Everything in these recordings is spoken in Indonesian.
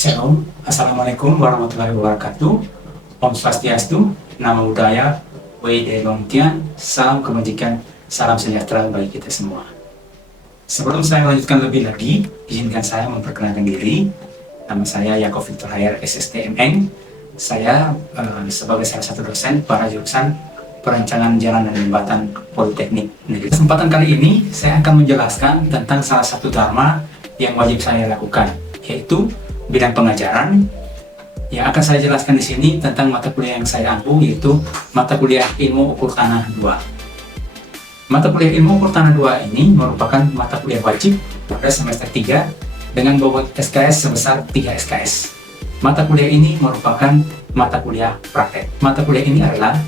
Shalom, Assalamualaikum warahmatullahi wabarakatuh. Om Swastiastu, Namo Buddhaya, Wei Dai Long Tian, salam kebajikan, salam sejahtera bagi kita semua. Sebelum saya melanjutkan lebih lagi, izinkan saya memperkenalkan diri. Nama saya Yaakob Victor Hayer, SSTMN. Saya sebagai salah satu dosen pada jurusan Perencanaan Jalan dan Jembatan Politeknik Negeri. Kesempatan kali ini, saya akan menjelaskan tentang salah satu dharma yang wajib saya lakukan, yaitu bidang pengajaran. Yang akan saya jelaskan di sini tentang mata kuliah yang saya ampu, yaitu mata kuliah Ilmu Ukur Tanah 2. Mata kuliah Ilmu Ukur Tanah 2 ini merupakan mata kuliah wajib pada semester 3 dengan bobot SKS sebesar 3 SKS. Mata kuliah ini merupakan mata kuliah praktek. Mata kuliah ini adalah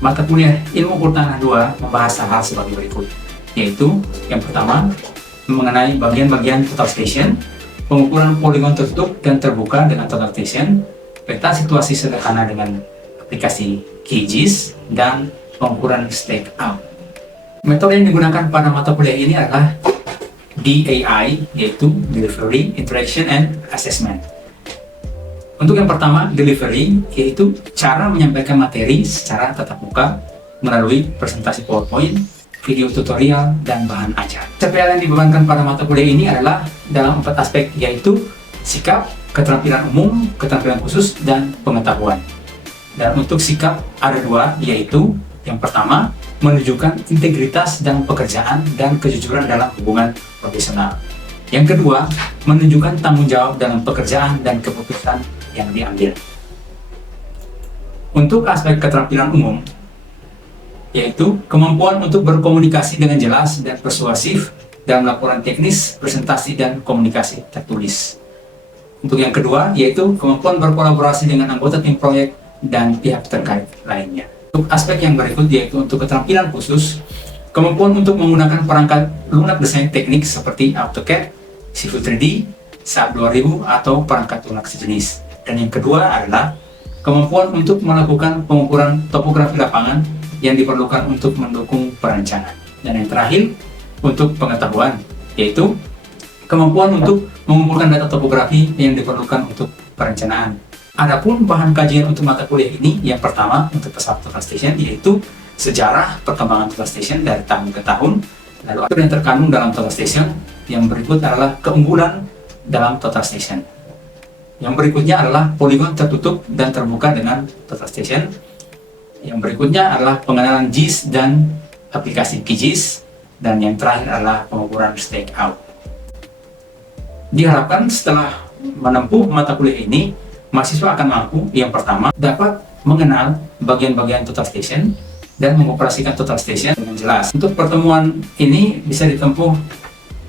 mata kuliah Ilmu Ukur Tanah 2 membahas hal-hal sebagai berikut, yaitu yang pertama mengenai bagian-bagian total station, pengukuran poligon tertutup dan terbuka dengan total station, peta situasi sederhana dengan aplikasi QGIS, dan pengukuran stake out. Metode yang digunakan pada mata kuliah ini adalah DAI, yaitu Delivery, Interaction, and Assessment. Untuk yang pertama, delivery, yaitu cara menyampaikan materi secara tatap muka melalui presentasi PowerPoint, video tutorial, dan bahan ajar. Capaian yang dibebankan pada mata kuliah ini adalah dalam 4 aspek, yaitu sikap, keterampilan umum, keterampilan khusus, dan pengetahuan. Dan untuk sikap ada 2, yaitu yang pertama, menunjukkan integritas dalam pekerjaan dan kejujuran dalam hubungan profesional. Yang kedua, menunjukkan tanggung jawab dalam pekerjaan dan keputusan yang diambil. Untuk aspek keterampilan umum, yaitu kemampuan untuk berkomunikasi dengan jelas dan persuasif dalam laporan teknis, presentasi, dan komunikasi tertulis. Untuk yang kedua, yaitu kemampuan berkolaborasi dengan anggota tim proyek dan pihak terkait lainnya. Untuk aspek yang berikut, yaitu untuk keterampilan khusus, kemampuan untuk menggunakan perangkat lunak desain teknik seperti AutoCAD, Civil 3D, SAP 2000, atau perangkat lunak sejenis. Dan yang kedua adalah kemampuan untuk melakukan pengukuran topografi lapangan yang diperlukan untuk mendukung perencanaan. Dan yang terakhir, untuk pengetahuan, yaitu kemampuan untuk mengumpulkan data topografi yang diperlukan untuk perencanaan. Adapun bahan kajian untuk mata kuliah ini, yang pertama untuk pesawat total station, yaitu sejarah perkembangan total station dari tahun ke tahun, lalu apa yang terkandung dalam total station. Yang berikut adalah keunggulan dalam total station. Yang berikutnya adalah poligon tertutup dan terbuka dengan total station. Yang berikutnya adalah pengenalan GIS dan aplikasi QGIS, dan yang terakhir adalah pengukuran stake out. Diharapkan setelah menempuh mata kuliah ini, mahasiswa akan mampu, yang pertama, dapat mengenal bagian-bagian total station dan mengoperasikan total station dengan jelas. Untuk pertemuan ini bisa ditempuh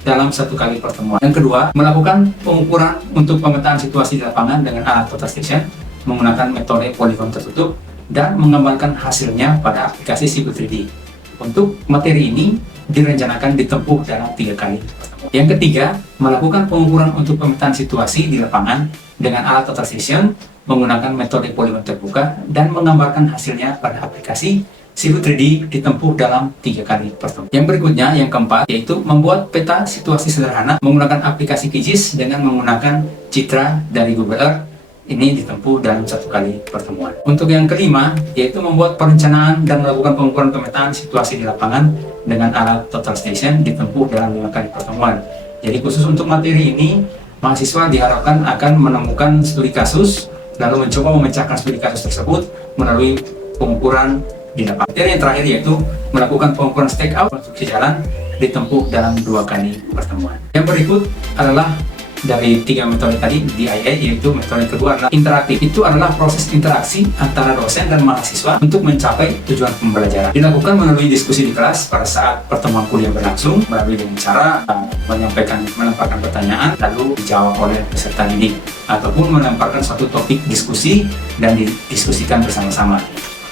dalam 1 kali pertemuan. Yang kedua, melakukan pengukuran untuk pemetaan situasi di lapangan dengan alat total station menggunakan metode poligon tertutup dan mengembangkan hasilnya pada aplikasi Civil 3D. Untuk materi ini direncanakan ditempuh dalam 3 kali pertemuan. Yang ketiga, melakukan pengukuran untuk pemetaan situasi di lapangan dengan alat total station menggunakan metode poligon terbuka dan menggambarkan hasilnya pada aplikasi Civil 3D ditempuh dalam 3 kali pertemuan. Yang berikutnya, yang keempat, yaitu membuat peta situasi sederhana menggunakan aplikasi QGIS dengan menggunakan citra dari Google Earth. Ini ditempuh dalam 1 kali pertemuan. Untuk yang kelima, yaitu membuat perencanaan dan melakukan pengukuran pemetaan situasi di lapangan dengan alat total station ditempuh dalam 5 kali pertemuan. Jadi khusus untuk materi ini, mahasiswa diharapkan akan menemukan studi kasus, lalu mencoba memecahkan studi kasus tersebut melalui pengukuran di lapangan. Materi yang terakhir yaitu melakukan pengukuran stake out konstruksi jalan ditempuh dalam 2 kali pertemuan. Yang berikut adalah dari 3 metode tadi, DIA, yaitu metode kedua adalah interaktif. Itu adalah proses interaksi antara dosen dan mahasiswa untuk mencapai tujuan pembelajaran. Dilakukan melalui diskusi di kelas pada saat pertemuan kuliah berlangsung, melalui dengan cara melemparkan pertanyaan, lalu dijawab oleh peserta didik, ataupun melemparkan suatu topik diskusi dan didiskusikan bersama-sama.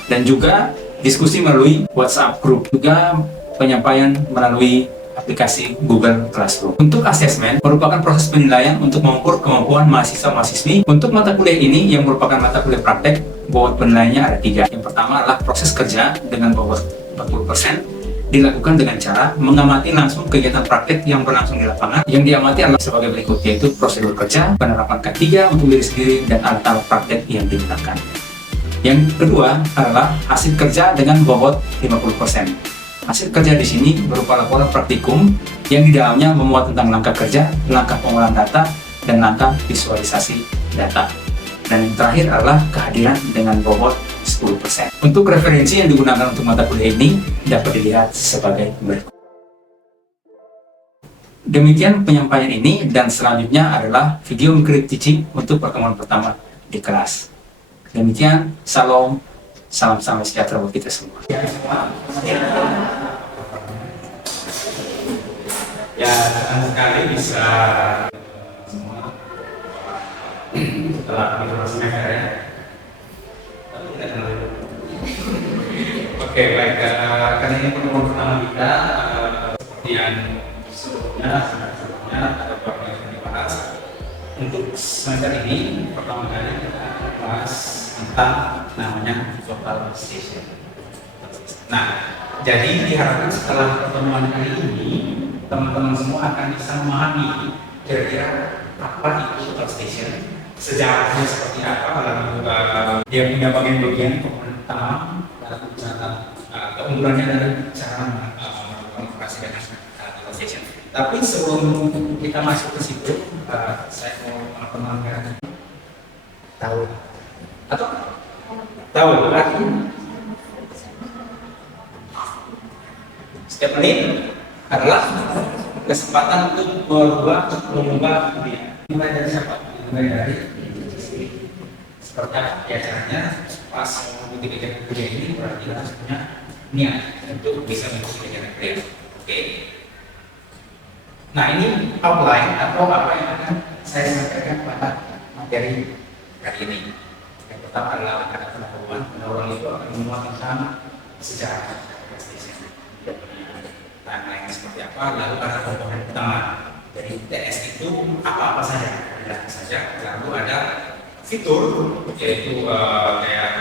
Dan juga diskusi melalui WhatsApp group, juga penyampaian melalui aplikasi Google Classroom. Untuk asesmen merupakan proses penilaian untuk mengukur kemampuan mahasiswa-mahasiswi. Untuk mata kuliah ini yang merupakan mata kuliah praktek, bobot penilaiannya ada 3. Yang pertama adalah proses kerja dengan bobot 40%. dilakukan dengan cara mengamati langsung kegiatan praktek yang berlangsung di lapangan. Yang diamati adalah sebagai berikut, yaitu prosedur kerja, penerapan K3 untuk diri sendiri, dan alat-alat praktek yang digunakan. Yang kedua adalah hasil kerja dengan bobot 50%. Hasil kerja di sini berupa laporan praktikum yang di dalamnya memuat tentang langkah kerja, langkah pengolahan data, dan langkah visualisasi data. Dan yang terakhir adalah kehadiran dengan bobot 10%. Untuk referensi yang digunakan untuk mata kuliah ini dapat dilihat sebagai berikut. Demikian penyampaian ini, dan selanjutnya adalah video mengkritik teaching untuk pertemuan pertama di kelas. Demikian, salam sejahtera buat kita semua. Ya, senang sekali bisa semua setelah kita semester ya. Oke, baik. Karena ini pertemuan pertama kita, seperti yang sebelumnya ada beberapa yang dibahas. Untuk semester ini pertama kali kita bahas tentang namanya total station. Nah, jadi diharapkan setelah pertemuan kali ini teman-teman semua akan bisa memahami kira-kira apa itu total station, sejarahnya seperti apa, lalu dia punya bagian-bagian komponen utama, lalu cara keunggulannya dari cara mengoperasikan total station. Tapi sebelum kita masuk ke situ, saya mau memperkenalkan tahu kan? Setiap menit adalah kesempatan untuk mengubah dunia. Mulai dari siapa? Mulai dari seperti apa ya caranya pas mengikuti kegiatan kuliah ini, berarti kita harus punya niat untuk bisa mengikuti kegiatan kuliah. Oke. Nah, ini outline atau apa yang akan saya sampaikan pada materi kali ini. Yang pertama adalah ada pendahuluan. Pendahuluan itu akan memuat tentang sejarah timeline seperti apa, lalu ada komponen utama dari TS itu apa saja, ada saja. Lalu ada fitur, yaitu kayak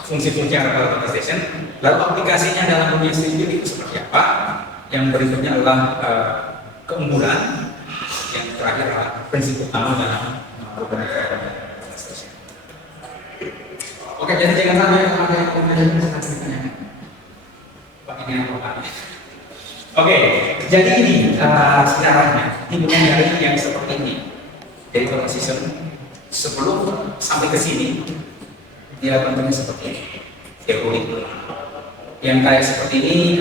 fungsi-fungsi total station. Lalu aplikasinya dalam dunia sendiri itu seperti apa. Yang berikutnya adalah keunggulan. Yang terakhir adalah prinsip utama dalam total station. Oke, jadi jangan sampai ada yang komentar Pak ini apa? Oke, jadi ini sejarahnya. Ini bukan dari yang seperti ini. Jadi total station sebelum sampai ke sini dia bentuknya seperti ini. Teori yang kayak seperti ini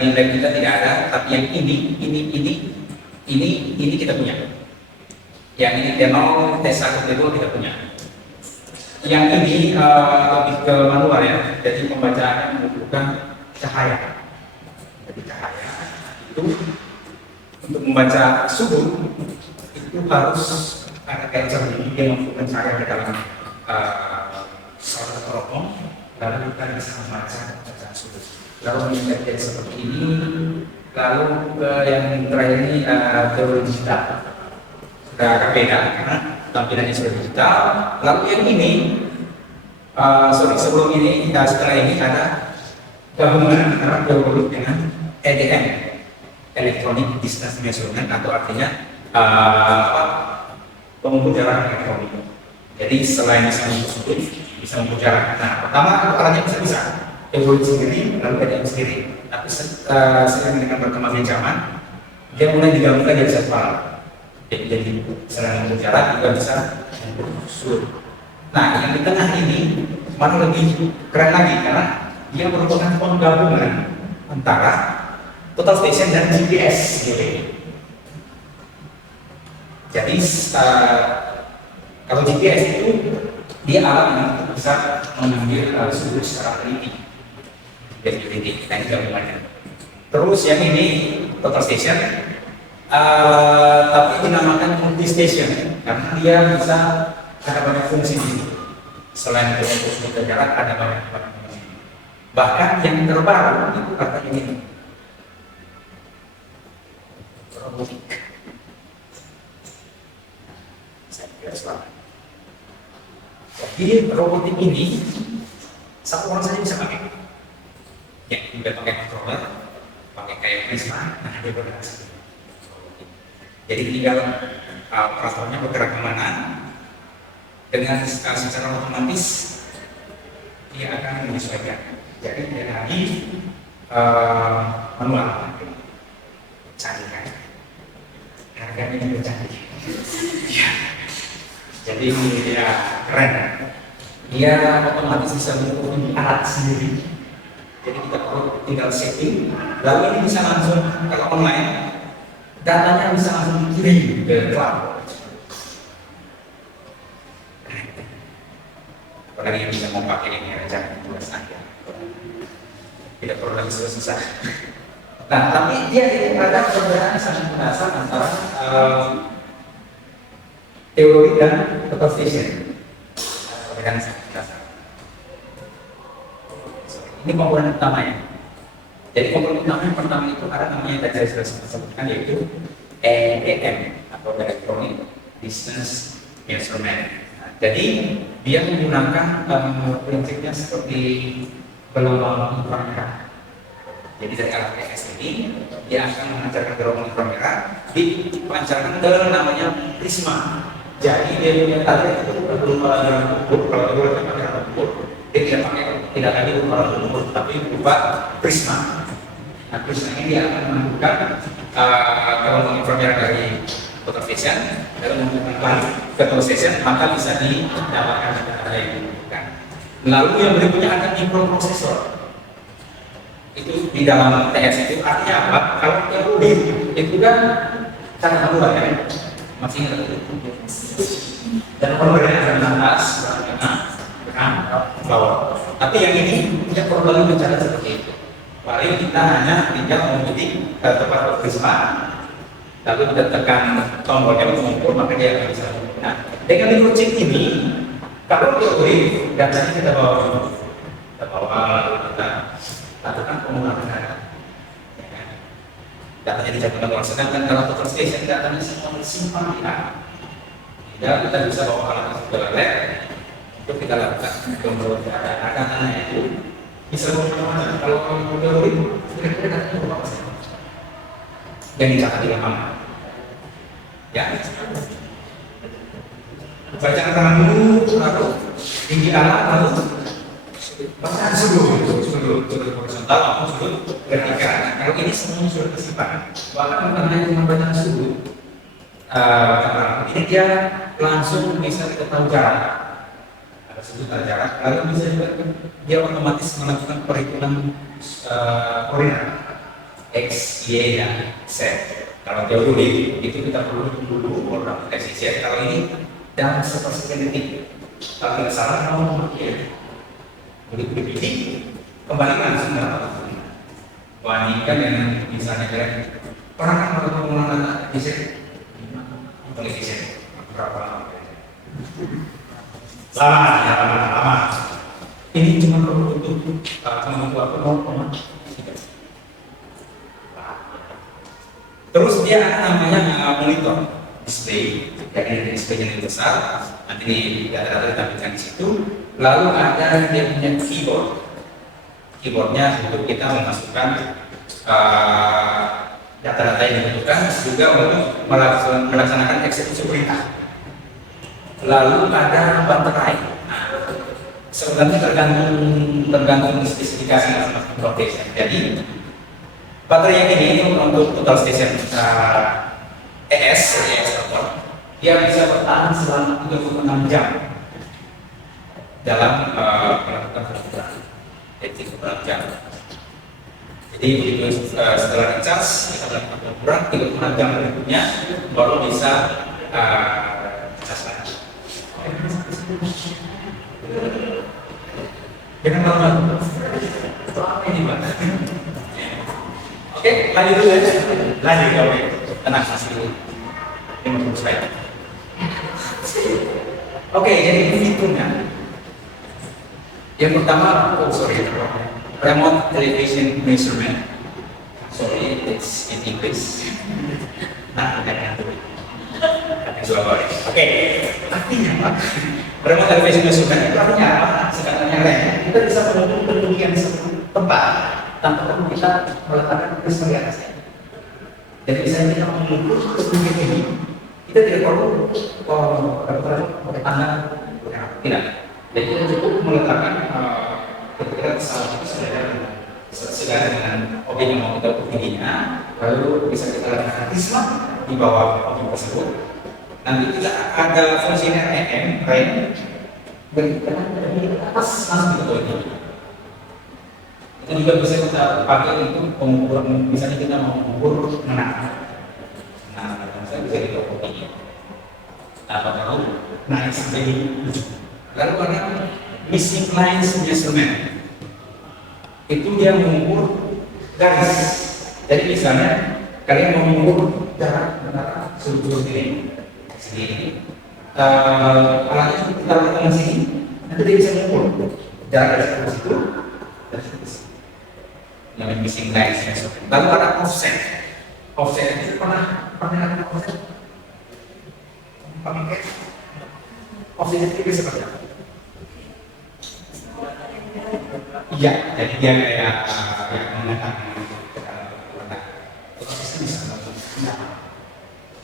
di lab kita tidak ada, tapi yang ini kita punya. Yang ini demo T1 T2 kita punya. Yang ini lebih ke manual ya. Jadi pembacaannya membutuhkan cahaya. Jadi cahaya itu untuk membaca suhu itu harus ada catcher yang membutuhkan cahaya ke dalam salah satu teropong, lalu kita bisa membaca bacaan suhu. Lalu menjadi seperti ini. Lalu yang terakhir ini teori digital. Sudah agak beda karena tampilannya sudah digital. Lalu yang ini sebelum ini setelah ini ada gabungan antara teori dengan EDM, Electronic Distance Measurement, atau artinya pengukur jarak elektronik. Jadi selain bisa mengukur suhu, bisa mengukur jarak. Nah, pertama alatnya bisa teori sendiri, lalu EDM sendiri. Tapi seiring dengan berkembangnya zaman, dia mulai digabungkan jadi satu alat. Jadi selain mengukur jarak juga bisa mengukur suhu. Nah, yang di tengah ini mana lebih keren lagi karena dia merupakan penggabungan antara total station dan GPS gitu. Jadi kalau GPS itu dia alat yang bisa mengambil suhu secara teliti. Jadi teliti kita gabungannya. Terus yang ini total station, tapi dinamakan multi station karena dia bisa ada banyak fungsi di sini. Selain untuk suhu jarak ada banyak fungsi. Bahkan yang terbaru itu kata ini robotik. Saya kira selama. Jadi robotik ini satu orang saja bisa pakai. Ya, bisa pakai controller, dia bergerak. Jadi tinggal operatornya bergerak kemana, dengan secara otomatis dia akan menyesuaikan. Jadi tidak lagi manual. Canggih kan? Harganya juga canggih. Ya. Jadi dia keren. Dia otomatis bisa mengukur alat sendiri. Jadi kita perlu tinggal setting, lalu ini bisa langsung kalau online datanya bisa langsung dikirim ke cloud. Apalagi yang bisa mau pakai ini rencana tugas akhir. Tidak perlu lagi susah. Nah, tapi dia ini ada perbedaan sangat mendasar antara teori dan total-station. Perbedaan sangat mendasar. Ini komponen utamanya. Jadi komponen utama yang pertama itu ada namanya tadi saya sudah sebutkan, yaitu EDM atau Electronic Distance Measurement. Nah, jadi dia menggunakan prinsipnya seperti gelombang inframerah. Jadi dari alat ES ini dia akan memancarkan gelombang inframerah dipancarkan ke namanya prisma. Jadi dia punya target itu berupa ukur, kalau kita pakai ukur, dia tidak lagi berupa ukur, tapi berupa prisma. Nah, prisma ini dia akan menentukan gelombang inframerah dari total station, lalu menentukan balik ke total station, maka bisa didapatkan data yang dibutuhkan. Lalu yang berikutnya ada mikroprosesor. Itu di dalam TS itu artinya apa? Kalau teori itu kan cara kedua ya, masih ingat itu. Dan pemberian akan atas, bawah. Tapi yang ini tidak perlu lagi bicara seperti itu. Paling kita hanya tinggal memilih tempat prisma, lalu kita tekan tombolnya untuk mengukur, maka dia akan bisa. Nah, dengan microchip ini, kalau teori datanya kita bawa, lalu kita lakukan pengumuman data. Datanya dicatat manual. Sedangkan kalau total station datanya semua disimpan di A. Ya, kita bisa bawa alat ke lab untuk kita lakukan pengumuman data. Datanya itu bisa macam-macam. Kalau teori, kira-kira datanya berapa persen? Yang dicatat di mana? Ya. Bacaan tangan dulu, lalu tinggi alat, lalu bacaan sudut horizontal maupun sudut vertikal. Kalau ini semuanya sudah tersimpan. Bahkan bukan hanya dengan bacaan sudut, ini dia langsung bisa diketahui jarak. Ada sudut, ada jarak. Lalu bisa juga dia otomatis melakukan perhitungan koordinat x, y, dan z. Kalau teori itu kita perlu dulu program x, y, z. Kalau ini dalam sepersekian detik. Kalau tidak salah, kalau memakai begitu dipilih, kembali langsung dapat. Wah, ini kan yang misalnya kalian pernah kan melakukan pengulangan data di sini? Boleh di sini. Berapa lama? Lama. Ini cuma perlu untuk membuat terus dia namanya monitor display, jadi display yang besar. Nanti di data-data ditampilkan di situ. Lalu ada dia punya keyboardnya untuk kita memasukkan data-data yang dibutuhkan, juga untuk melaksanakan eksekusi perintah. Lalu ada baterai. Sebenarnya tergantung spesifikasi masing-masing station. Jadi baterai yang ini untuk total station ES dia bisa bertahan selama 36 jam dalam melakukan penggunaan. Jadi 36 jam. Jadi begitu setelah dicas kita melakukan penggunaan 36 jam berikutnya baru bisa cas lagi. Jangan malu-malu. Itu apa ini, Pak? Oke, lanjut dulu ya. Lanjut, oke. Tenang, masih dulu. Ini menurut saya. Oke, jadi ini fiturnya. Yang pertama, remote television measurement. Sorry, it's in English. Nah, ada yang Oke, artinya apa? Remote television measurement itu artinya apa? Singkatannya REM. Kita bisa menentukan kedudukan di satu tempat tanpa perlu kita meletakkan prisma di atasnya. Jadi misalnya kita mau mengukur ketinggian ini, kita tidak perlu pakai tangan, tidak. Jadi kita cukup meletakkan ketika pesawat itu sudah dengan objek yang mau kita ukur tingginya, lalu bisa kita letakkan prisma di bawah objek tersebut. Nanti kita ada fungsi REM, berikan dari atas langsung ke bawah. Itu juga bisa kita pakai untuk pengukuran, misalnya kita mau mengukur menara. Nah, misalnya bisa kita ukur ini. Tanpa tahu naik sampai di ujung. Lalu ada missing lines measurement. Itu dia mengukur garis. Jadi misalnya kalian mau mengukur jarak antara sudut ini, segini. Alatnya kita letakkan di sini, nanti dia bisa mengukur jarak dari situ dan situ. Namanya missing lines measurement. Lalu ada offset. Offset itu pernah ada offset? Pakai offset itu seperti apa? Iya, jadi dia kayak yang mengatakan proses bisa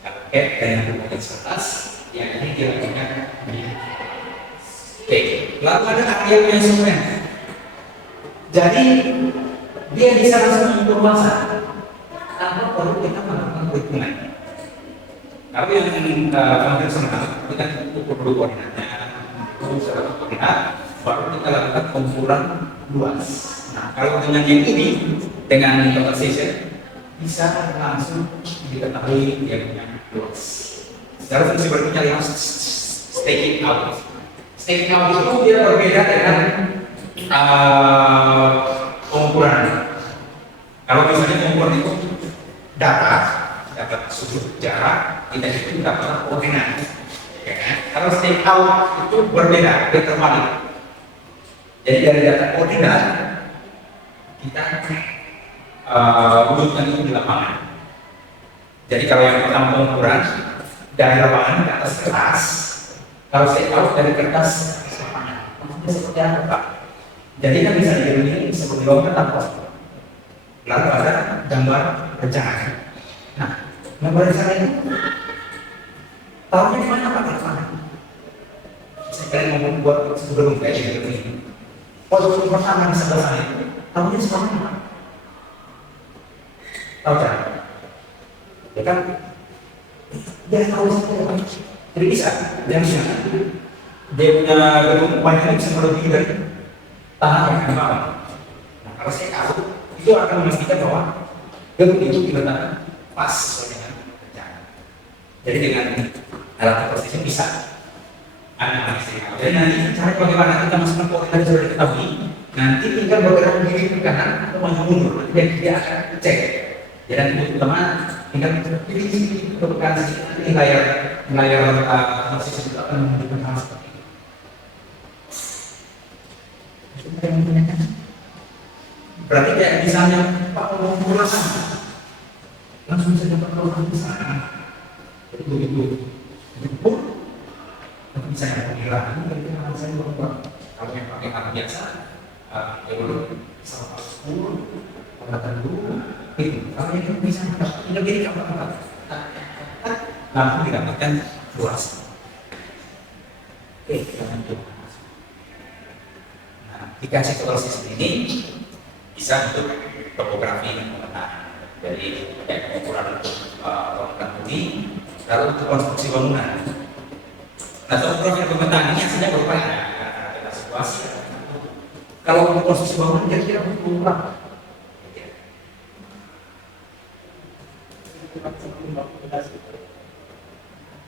pakai dengan bagian atas, yang ini dia punya. Oke, lalu ada area measurement. Jadi dia bisa langsung mengukur massa tanpa perlu kita melakukan perhitungan. Tapi yang konvensional kita ukur dulu koordinatnya, koordinat, baru kita lakukan pengukuran luas. Nah, kalau dengan yang ini, dengan total station, bisa langsung diketahui dia punya luas. Secara fungsi berikutnya adalah staking out. Staking out itu dia berbeda dengan pengukuran. Kalau misalnya pengukuran itu dapat sudut jarak, kita itu dapat koordinat. Ya, kalau stake out itu berbeda, dia terbalik. Jadi dari data koordinat kita wujudkan itu di lapangan. Jadi kalau yang pertama pengukuran dari lapangan ke atas kertas, kalau stake out dari kertas ke lapangan, maksudnya seperti apa Pak? Jadi kan bisa dihubungi seperti logam tanpa. Lalu ada gambar rencana. Nah, gambar rencana itu tahunya di mana Pak? Saya kalian mau membuat sebelum kayak gini. Pojok pertama di sebelah sana itu tahunya seperti apa? Tahu kan? Ya kan? Dia tahu seperti. Jadi bisa, dia bisa. Dia punya gedung banyak bisa melebihi dari tanah yang ada bawah. Nah, kalau saya tahu, itu akan memastikan bahwa gedung itu diletakkan pas sesuai dengan rencana. Jadi dengan alat precision bisa analis. Jadi nanti cara bagaimana kita masukkan koordinat sudah diketahui, nanti tinggal bergerak kiri ke kanan atau maju mundur. Jadi dia akan cek. Jadi nanti utama tinggal kiri ke kanan ini layar precision itu akan menunjukkan hal seperti ini. Berarti kayak misalnya Pak mau mengurus langsung saja dapat keluar di sana. Jadi begitu jemput, nanti bisa yang pengirahan, nanti akan saya berubah. Kalau yang pakai alat biasa, ya dulu sama 10, pengatan dulu, itu. Kalau yang bisa tinggal gini kapan-kapan, langsung didapatkan luas. Oke, kita lanjut. Dikasih proses ini bisa untuk topografi dan pemetaan. Jadi pengukuran bangunan bumi, lalu untuk konstruksi bangunan. Nah, topografi dan pemetaan ini hasilnya berupa ada situasi. Kalau untuk konstruksi bangunan kira-kira butuh berapa?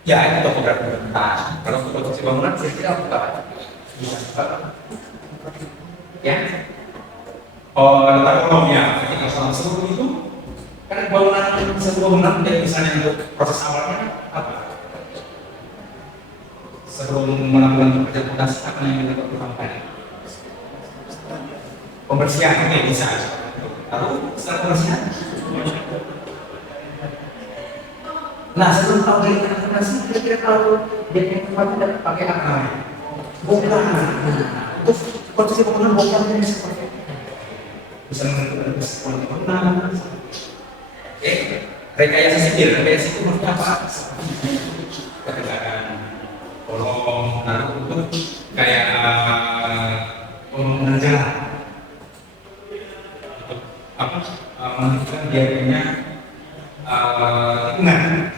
Ya, itu topografi dan pemetaan. Kalau untuk konstruksi bangunan kira-kira berapa? Ya, letak kolomnya. Jadi kalau seluruh itu kan bangunan sebelum jadi misalnya untuk proses awalnya apa? Sebelum melakukan pekerjaan fondasi apa yang kita lakukan? Pembersihan, oke bisa. Lalu setelah pembersihan, nah sebelum tahu dari fondasi kira-kira kalau dia punya tempatnya pakai apa? Bongkar. Terus konstruksi bangunan bongkarnya seperti apa? Bisa menentukan bangunan. Oke, rekayasa sipil. Rekayasa itu maksudnya apa? Penegakan kolom, lalu untuk kayak pembangunan jalan, untuk apa? Menunjukkan dia punya lingkungan.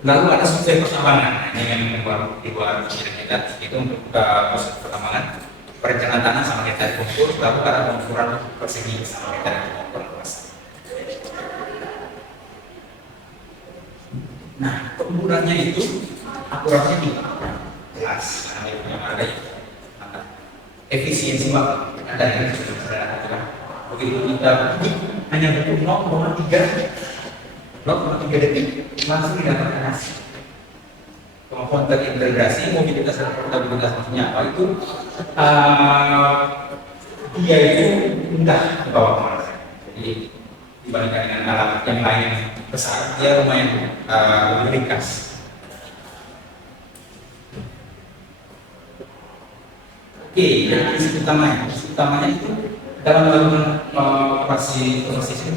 Lalu ada survei pertambangan, ini yang membuat dibuat kita itu untuk proses pertambangan, perencanaan tanah sama kita diukur, lalu ada pengukuran persegi sama kita diukur luas. Nah, pengukurannya itu akuratnya juga jelas, karena itu yang ada efisiensi waktu ada yang sudah begitu kita hanya butuh 0,3 detik langsung didapatkan hasil. Kemampuan terintegrasi, mobilitas dan portabilitas maksudnya apa itu? Dia itu mudah dibawa kemana-mana. Jadi dibandingkan dengan alat yang lain besar, dia lumayan lebih ringkas. Oke, yang prinsip utamanya itu dalam melakukan operasi itu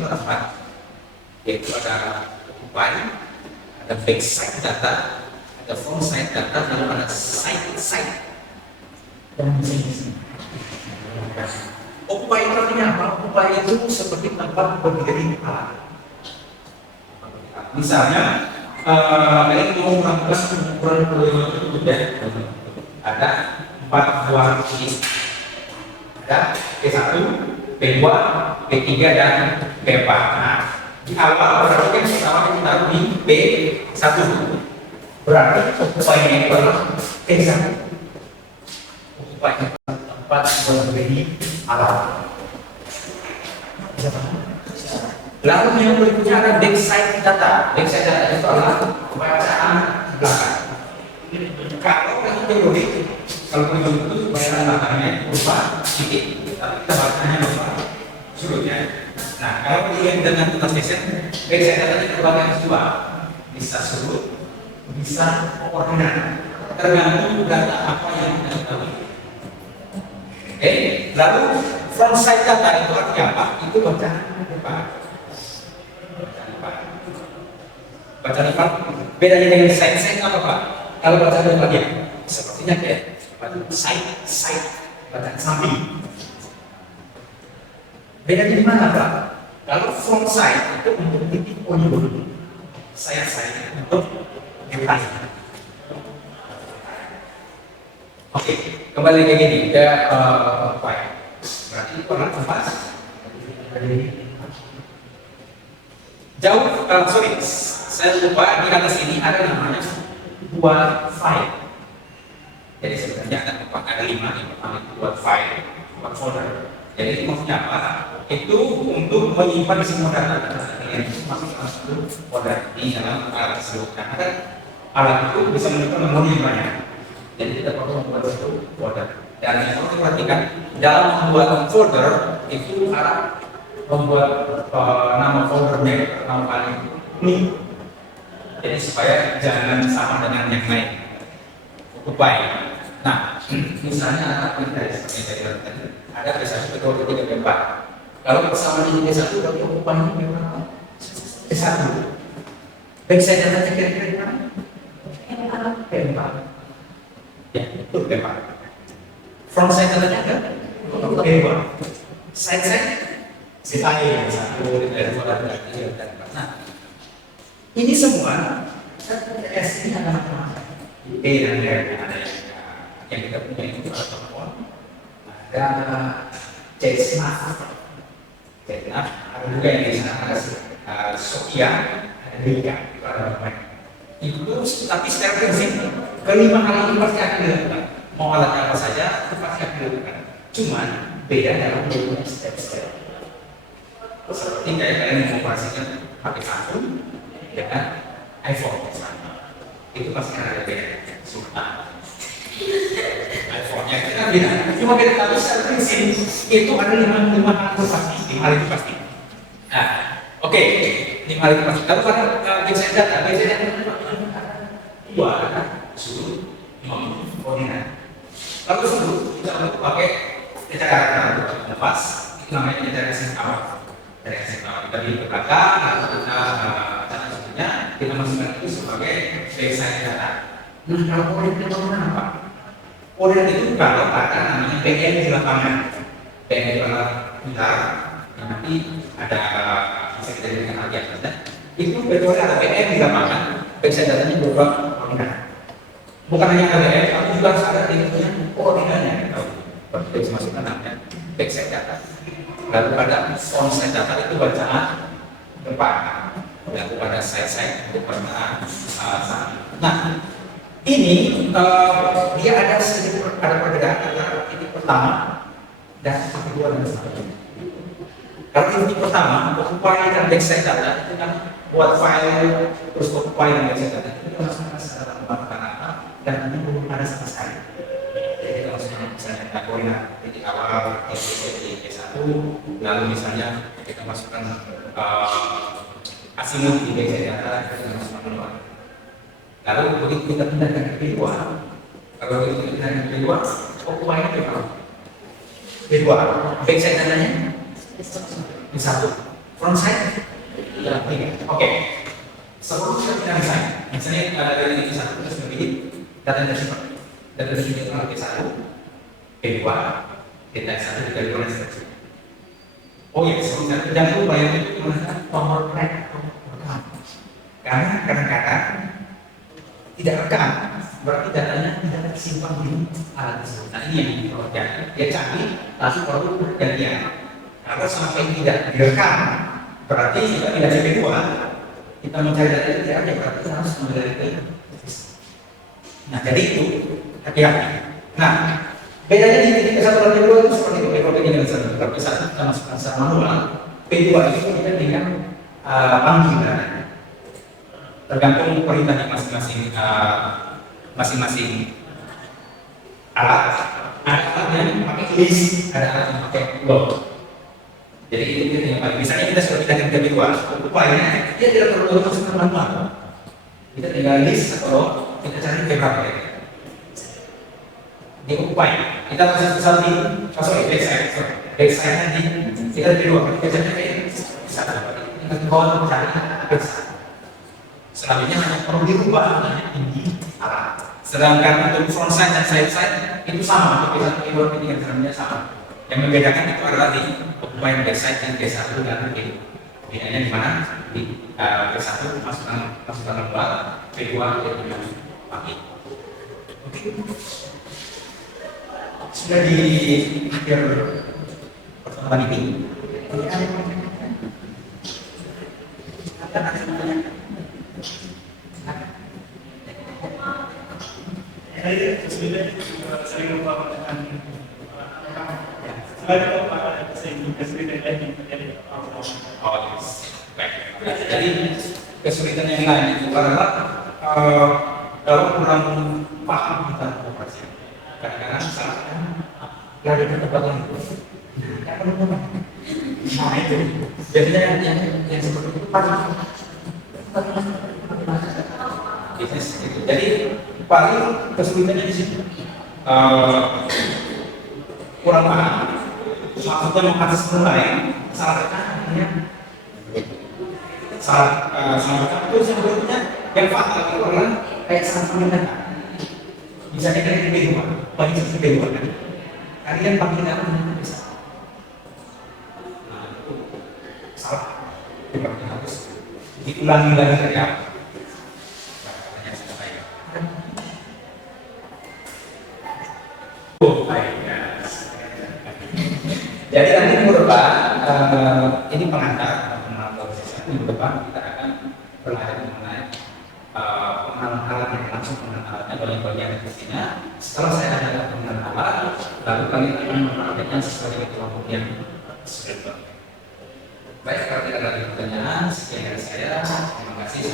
ada 4, yaitu ada occupy, ada backside data, ada frontside data, lalu ada side dan occupy itu artinya apa? Occupy itu seperti tempat berdiri alat. Misalnya, kalian mau melakukan pengukuran polimer, ada 4 buah ini, ada P1, P2, P3 dan P4. Nah, di awal berarti kan pertama kita taruh di P1, berarti upaya itu adalah P1. Upaya tempat berdiri alat. Lalu yang berikutnya ada backside data. Backside data itu adalah bacaan belakang. Kalau yang teori, kalau teori itu bacaan belakangnya berupa titik, tapi kita bacanya berupa surutnya. Nah, kalau dilihat dengan total station, backside data itu terbagi 2, bisa surut, bisa koordinat, tergantung data apa yang kita ketahui. Oke, lalu frontside data itu artinya apa? Itu bacaan depan. Bacaan depan bedanya dengan side apa Pak? Kalau bacaan depan ya sepertinya kayak side bacaan samping. Bedanya di mana Pak? Kalau front side itu untuk titik poin dulu, side untuk depan. Oke, kembali ke gini ke berarti itu adalah tempat jauh. Sorry, saya lupa di atas ini ada namanya buat file. Jadi sebenarnya ada 5 yang pertama itu buat file, buat folder. Jadi itu maksudnya apa? Itu untuk menyimpan semua data yang masuk ke dalam folder di dalam alat tersebut. Karena kan alat itu bisa menyimpan memori yang banyak. Jadi kita perlu membuat satu folder. Dan yang harus diperhatikan dalam membuat folder itu ada membuat nama foldernya, nama paling ini. Jadi supaya jangan sama dengan yang lain. Occupy. Nah, misalnya ada aplikasi seperti yang tadi, ada P1, P2, P3, P4. Kalau persamaan ini P1, berarti occupy-nya berapa? P1. Backside datanya kira-kira di mana? P4. Ya, itu P4. Frontside datanya kan? P2. Side side satu dari dan nah ini semua S ini ada macam-macam. E dan D ada yang kita punya itu ada telepon, ada chatnaf, ada juga yang di sana ada Sophia, ada Rika, itu ada banyak. Itu tapi secara prinsip kelima hal ini pasti akan dilakukan. Mau alat apa saja itu pasti akan dilakukan. Cuman beda dalam bentuknya step-step. Seperti kayak kalian mengoperasikan pakai Samsung dengan iPhone misalnya, itu pasti akan ada beda. iPhone-nya kita beda. Cuma beda tapi secara prinsip itu ada 5 hal itu pasti, 5 hal itu pasti. Nah, oke, 5 hal itu pasti. Kalau pada backside data dua sudut, koordinat. Kalau sudut kita untuk pakai cara lepas, itu namanya cara singkawat. Dari kita di belakang, lalu kita kita masukkan itu sebagai baseline data. Nah, kalau koordinat itu apa? Koordinat itu kalau ada namanya PM di lapangan, PM di lapangan, nanti ada bisa kita jadikan target saja. Itu kecuali ada PM di lapangan, baseline datanya berupa koordinat. Bukan hanya ada PM, tapi juga harus ada tingkatnya koordinatnya. Kita bisa masukkan namanya baseline data. Lalu ada front-side data itu bacaan depan, lalu pada side-side untuk bacaan samping. Nah, ini dia ada sedikit perbedaan antara titik pertama dan titik kedua dan seterusnya. Kalau titik pertama, occupy dan backside data itu kan buat file terus occupy dan backside data itu masukkan secara pembahasan apa dan ini belum ada sama sekali. Jadi kita masukkan misalnya koordinat titik awal titik P1, lalu misalnya kita masukkan asimut di backside data kita masukkan keluar. Lalu begitu kita pindahkan ke P2, kalau begitu kita pindahkan ke P2, occupy-nya berapa? P2, backside datanya P1, front side ya, 3. Oke. Sebelum kita pindah ke side, misalnya ada dari P1 terus memilih data dari P1 P2, P1 dikali oleh seterusnya. Oh iya, sebelum jangan lupa yang itu menggunakan tombol track, karena kadang-kadang tidak rekam, berarti datanya tidak tersimpan di alat tersebut. Nah ini yang diperlukan. Dia canggih, tapi perlu pergantian. Kalau sampai tidak direkam, berarti kita pindah ke P2, kita mencari data itu tidak ada, berarti kita harus kembali ke. Nah jadi itu hati-hati. Nah bedanya di titik P1 dan P2 itu seperti itu. P2 ini dengan satu, P1 kita masukkan secara manual, P2 itu kita tinggal panggil datanya. Tergantung perintahnya masing-masing alat. Ada alat yang pakai list, ada alat yang pakai log. Jadi itu yang paling. Misalnya kita sudah pindah ke P2, upayanya dia tidak perlu masukkan manual. Kita tinggal list atau log, kita cari berapa ya. Di upaya kita masuk ke satu backside nanti kita P2, kita cari P1. Kita ke bawah cari P1. Selanjutnya hanya perlu dirubah tinggi alat. Sedangkan untuk front side dan side side itu sama, untuk P1, P2, P3 sebenarnya sama. Yang membedakan itu adalah di occupy backside dan P1 dan P2. Bedanya di mana? Di P1 masukkan keluar, P2 dengan pakai. Oke. Sudah di akhir pertemuan ini. Saya sebenarnya sering lupa dengan saya lupa kesulitan lain yang terjadi. Baik. Jadi kesulitan yang lain itu adalah kalau kurang paham tentang operasi. Kadang-kadang salah lari ke tempat lain. Nah itu biasanya yang seperti itu paham. Bisnis. Jadi paling kesulitannya di situ kurang paham. Maksudnya mengakses mulai salah tekanannya salah tekan itu yang berikutnya yang fatal itu adalah kayak salah panggilan. Misalnya kalian di B2, bagi seperti B2 kan, kalian panggilan apa bisa? Nah itu salah. Itu harus diulangi lagi dari awal. Jadi nanti minggu depan ini pengantar minggu depan kita akan belajar mengenai pengenalan alatnya, langsung pengenalan alatnya, bagian-bagian fungsinya. Setelah saya ada pengenalan alat, lalu kalian akan mempraktekkan sesuai dengan kelompok yang sudah. Baik, kalau tidak ada pertanyaan, sekian dari saya. Terima kasih.